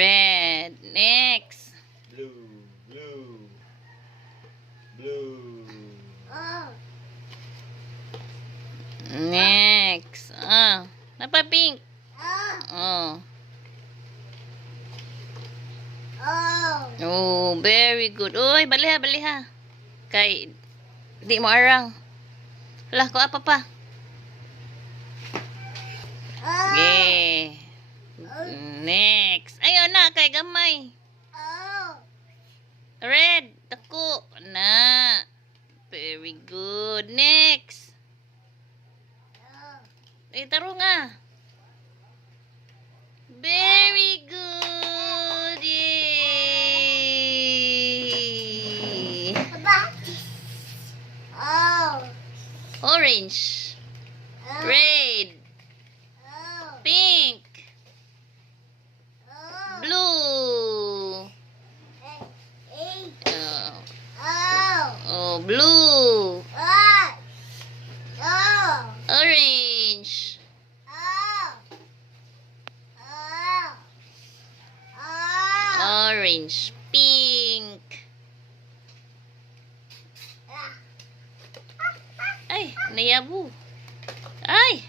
Red. Next. Blue, blue, blue. Next. Napa pink? Oh. Oh, very good. Uy, baliha, baliha. Kay, di mo arang. Hala, ko apa pa? Okay. Next. Ayun na, kay gamay. Red. Dako. Na. Very good. Next. Ay, taro nga. Very good. Yay. Orange. Red. Pink. Blue. Oh, blue. Orange. Orange. Pink. Ay, nayabu. Ay.